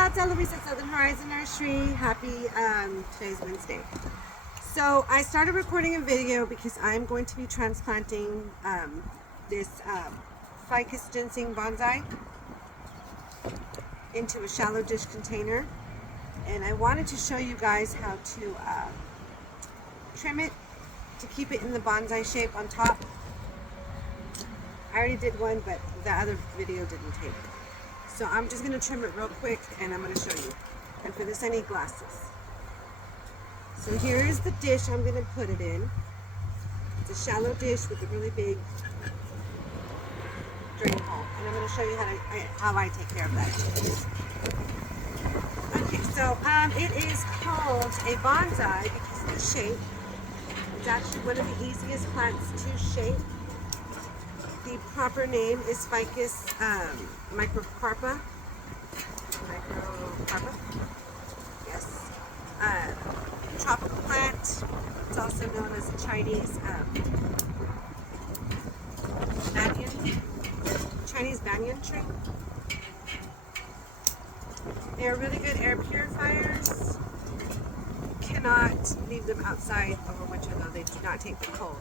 Hola, it's Eloise at Southern Horizon Nursery. Happy, today's Wednesday. So I started recording a video because I'm going to be transplanting this Ficus Gensing bonsai into a shallow dish container. And I wanted to show you guys how to trim it to keep it in the bonsai shape on top. I already did one, but the other video didn't take. So I'm just going to trim it real quick and I'm going to show you. And for this I need glasses. So here is the dish I'm going to put it in. It's a shallow dish with a really big drain hole. And I'm going to show you how I take care of that. Okay, so it is called a bonsai because of the shape. It's actually one of the easiest plants to shape. The proper name is Ficus microcarpa. Yes. Tropical plant. It's also known as a Chinese banyan tree. They're really good air purifiers. Cannot leave them outside over winter though. They do not take the cold.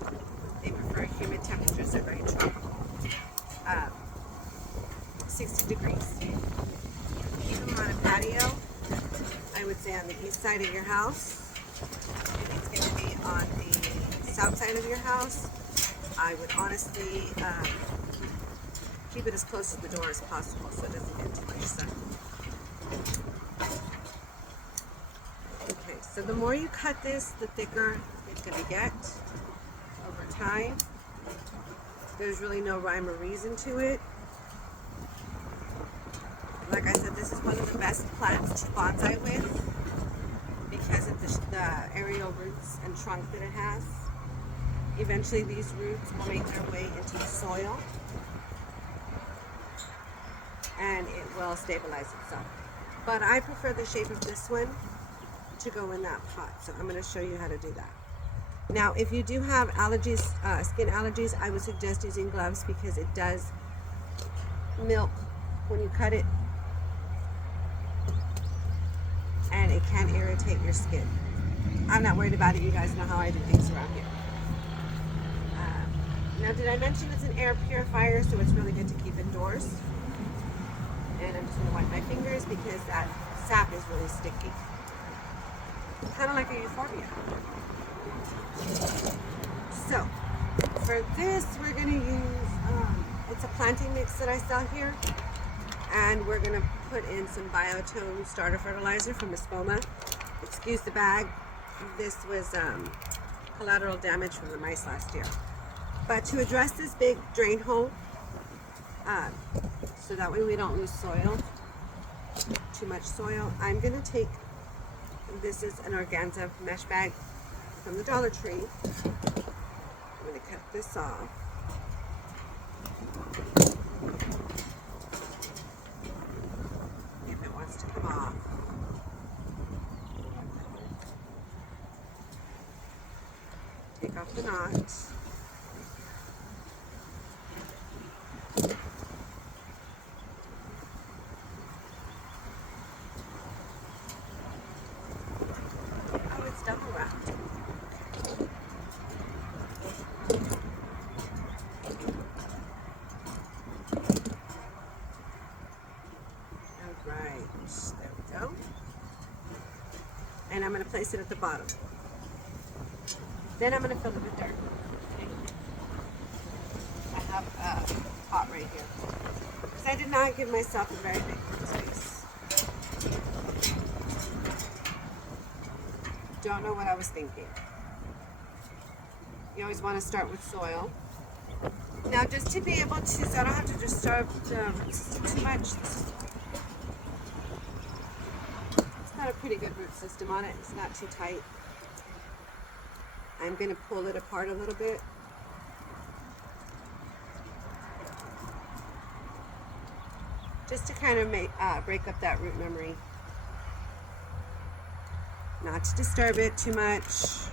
They prefer humid temperatures. They're very tropical. 60 degrees. Keep them on a patio. I would say on the east side of your house. If it's going to be on the south side of your house, I would honestly keep it as close to the door as possible so it doesn't get too much sun. Okay, so the more you cut this, the thicker it's going to get over time. There's really no rhyme or reason to it. Like I said, this is one of the best plants to bonsai with because of the aerial roots and trunk that it has. Eventually these roots will make their way into the soil and it will stabilize itself. But I prefer the shape of this one to go in that pot, so I'm going to show you how to do that. Now, if you do have allergies, skin allergies, I would suggest using gloves because it does milk when you cut it and it can irritate your skin. I'm not worried about it. You guys know how I do things around here. Now, did I mention it's an air purifier, so it's really good to keep indoors? And I'm just going to wipe my fingers because that sap is really sticky. Kind of like a euphorbia. So, for this, we're going to use, it's a planting mix that I sell here. And we're going to put in some biotone starter fertilizer from Espoma. Excuse the bag. This was collateral damage from the mice last year. But to address this big drain hole, so that way we don't lose soil, too much soil, I'm going to take, this is an organza mesh bag from the Dollar Tree. I'm going to cut this off. If it wants to come off. Take off the knot. Oh, it's double wrapped. Alright, there we go. And I'm going to place it at the bottom. Then I'm going to fill it with dirt. I have a pot right here. Because I did not give myself a very big space. Don't know what I was thinking. You always want to start with soil. Now just to be able to, so I don't have to disturb the root system too much. It's got a pretty good root system on it. It's not too tight. I'm going to pull it apart a little bit. Just to kind of break up that root memory. Not to disturb it too much.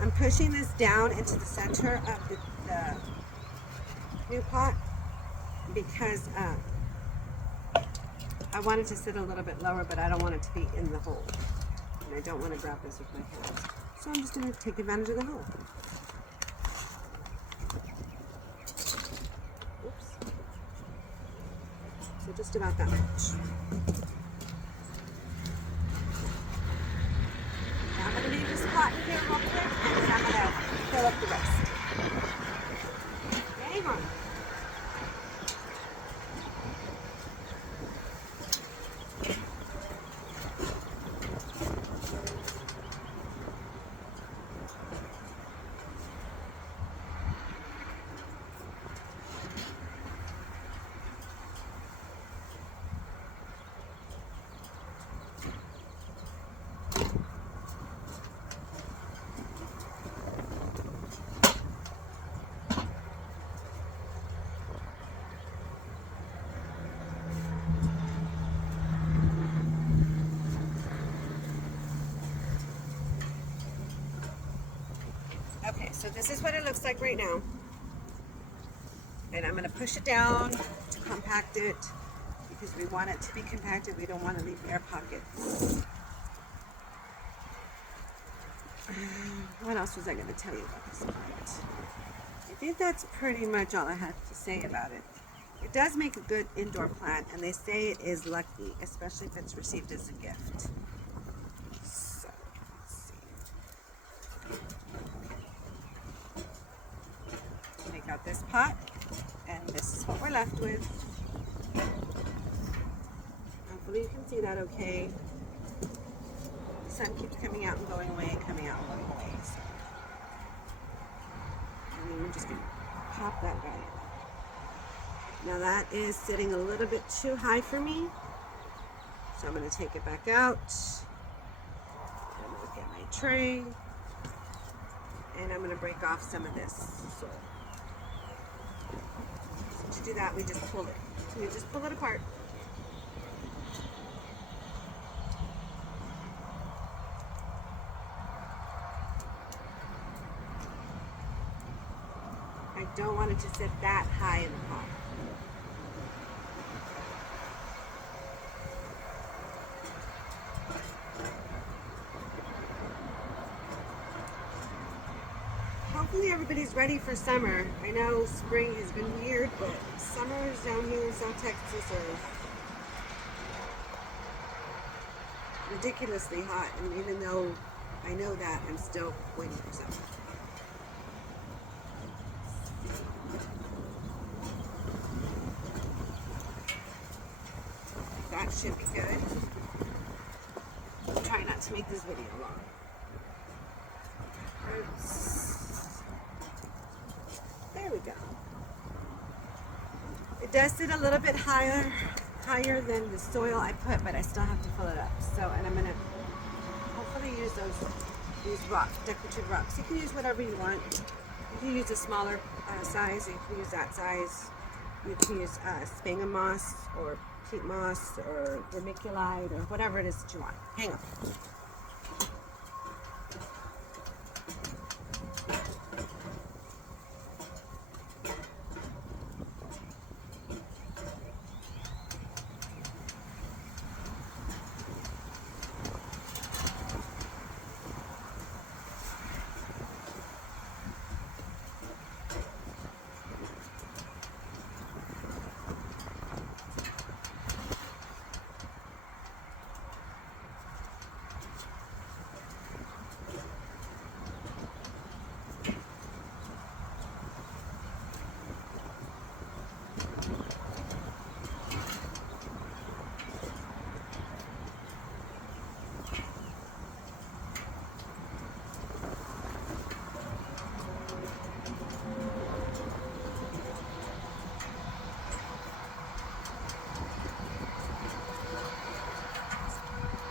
I'm pushing this down into the center of the new pot. because I want it to sit a little bit lower, but I don't want it to be in the hole. And I don't want to grab this with my hands. So I'm just going to take advantage of the hole. Oops. So just about that much. Now I'm going to leave this pot in here real quick, and then I'm going to fill up the rest. Hang on. Okay, so this is what it looks like right now. And I'm going to push it down to compact it because we want it to be compacted. We don't want to leave air pockets. What else was I going to tell you about this plant? I think that's pretty much all I have to say about it. It does make a good indoor plant, and they say it is lucky, especially if it's received as a gift. So, let's see. Take out this pot, and this is what we're left with. Hopefully you can see that okay. The sun keeps coming out and going away, coming out and going away. So. And then we're just going to pop that guy in. Now that is sitting a little bit too high for me. So I'm going to take it back out. I'm going to get my tray. And I'm going to break off some of this soil. So to do that, we just pull it. So we just pull it apart. I don't want it to sit that high in the pot. Hopefully everybody's ready for summer. I know spring has been weird, but summers down here in South Texas are ridiculously hot. And even though I know that, I'm still waiting for summer. That should be good. I'm trying not to make this video long. There we go. It does sit a little bit higher than the soil I put, but I still have to fill it up. So, and I'm gonna hopefully use these rocks, decorative rocks. You can use whatever you want. You can use a smaller size. You can use that size. You can use sphagnum moss or peat moss or vermiculite or whatever it is that you want. Hang on.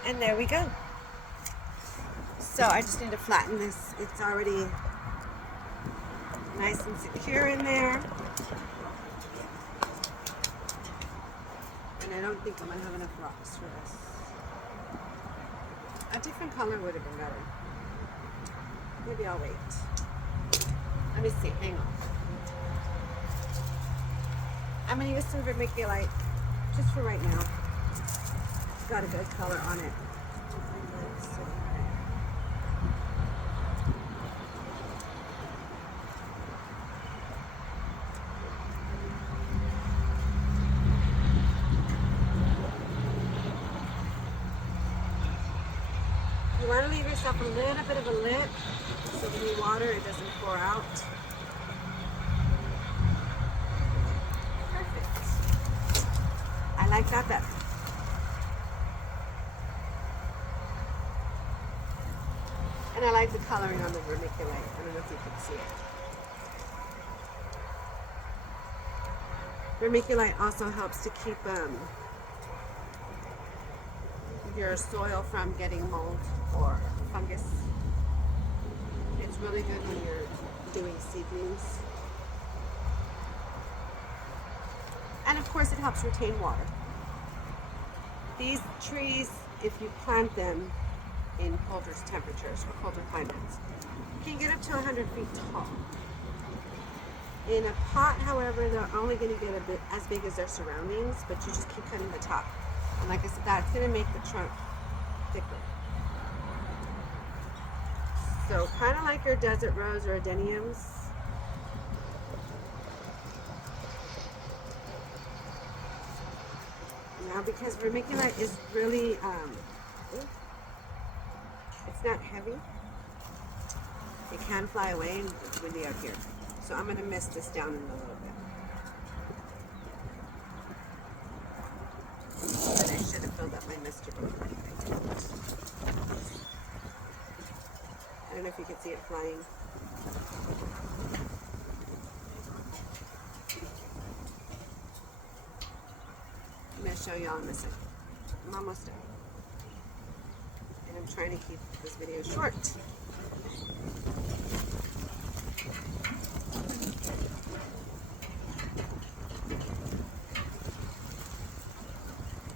And there we go. So I just need to flatten this. It's already nice and secure in there. And I don't think I'm gonna have enough rocks for this. A different color would have been better. Maybe I'll wait. Let me see, hang on. I'm going to use some vermiculite just for right now. It's got a good color on it. You want to leave yourself a little bit of a lip so when you water it doesn't pour out. Perfect. I like that better. And I like the coloring on the vermiculite. I don't know if you can see it. Vermiculite also helps to keep your soil from getting mold or fungus. It's really good when you're doing seedlings. And of course it helps retain water. These trees, if you plant them in colder temperatures or colder climates, can get up to 100 feet tall. In a pot, however, they're only going to get a bit as big as their surroundings, but you just keep cutting the top. And like I said, that's going to make the trunk thicker. So kind of like your desert rose or adeniums. Now because vermiculite is really, it's not heavy. It can fly away and it's windy out here. So I'm going to mist this down in a little bit. But I should have filled up my mister before I did. I don't know if you can see it flying. I'm going to show y'all in a second. I'm almost done. And I'm trying to keep this video short.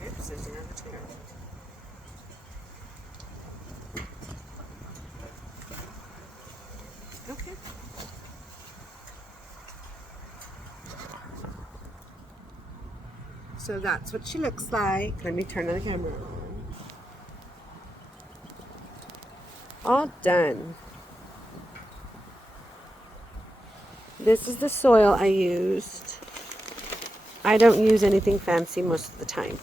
Oops, there's another tear. Okay. So that's what she looks like. Let me turn on the camera on. All done. This is the soil I used. I don't use anything fancy most of the time.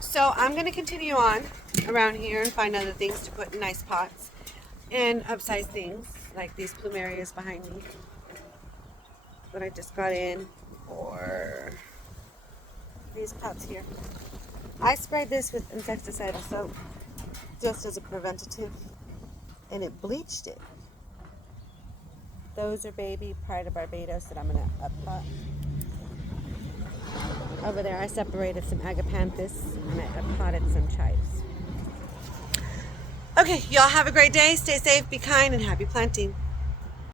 So I'm going to continue on around here and find other things to put in nice pots and upsize things like these plumerias behind me that I just got in, or these pots here. I sprayed this with insecticidal soap just as a preventative and it bleached it. Those are baby Pride of Barbados that I'm going to up-pot. Over there I separated some agapanthus and I up-potted some chives. Okay, y'all have a great day. Stay safe, be kind, and happy planting.